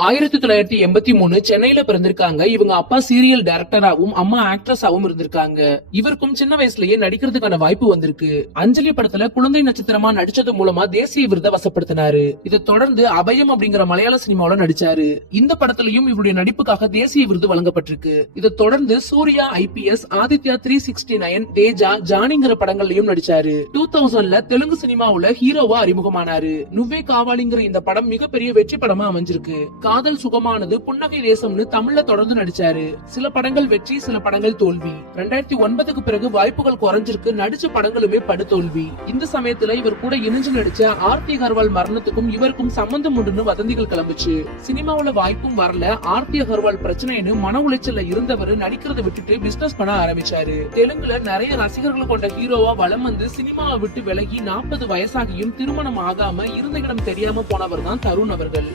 1983 சென்னையில பிறந்திருக்காங்க. இவங்க அப்பா சீரியல் டைரக்டராவும் அம்மா ஆக்ட்ரஸாவும் இருந்திருக்காங்க. இவருக்கும் சின்ன வயசுலயே நடிக்கிறதுக்கான வாய்ப்பு வந்திருக்கு. அஞ்சலி படத்துல குழந்தை நட்சத்திரமா நடிச்சது மூலமா தேசிய விருதை வசப்படுத்தினாரு. இதை தொடர்ந்து அபயம் அப்படிங்கிற மலையாள சினிமாவில நடிச்சாரு. இந்த படத்திலையும் இவருடைய நடிப்புக்காக தேசிய விருது வழங்கப்பட்டிருக்கு. இதை தொடர்ந்து சூர்யா IPS, ஆதித்யா 369, தேஜா, ஜானிங்கிற படங்கள்லயும் நடிச்சாரு. 2000ல தெலுங்கு சினிமாவுல ஹீரோவா அறிமுகமானாரு. நுவ்வே காவாலிங்கிற இந்த படம் மிகப்பெரிய வெற்றி படமா அமைஞ்சிருக்கு. காதல் சுகமானது, புன்னகை தேசம்னு தமிழ்ல தொடர்ந்து நடிச்சாரு. சில படங்கள் வெற்றி, சில படங்கள் தோல்வி. 2009க்கு பிறகு வாய்ப்புகள் குறைஞ்சிருக்கு. நடிச்ச படங்களுமே படுதோல்வி. இந்த சமயத்துல இவர் கூட இணைஞ்சு நடிச்ச ஆர்த்தி அகர்வால் மரணத்துக்கும் இவருக்கும் சம்பந்தம் உண்டுன்னு வதந்திகள் கிளம்பிச்சு. சினிமாவுல வாய்ப்பும் வரல. ஆர்த்தி அகர்வால் பிரச்சனைன்னு மன உளைச்சல்ல இருந்தவர் நடிக்கிறத விட்டுட்டு பிசினஸ் பண்ண ஆரம்பிச்சாரு. தெலுங்குல நிறைய ரசிகர்கள் கொண்ட ஹீரோவா வலம் வந்து சினிமாவை விட்டு விலகி 40 வயசாகியும் திருமணம் ஆகாம இருந்த இடம் தெரியாம போனவர் தான் தருண் அவர்கள்.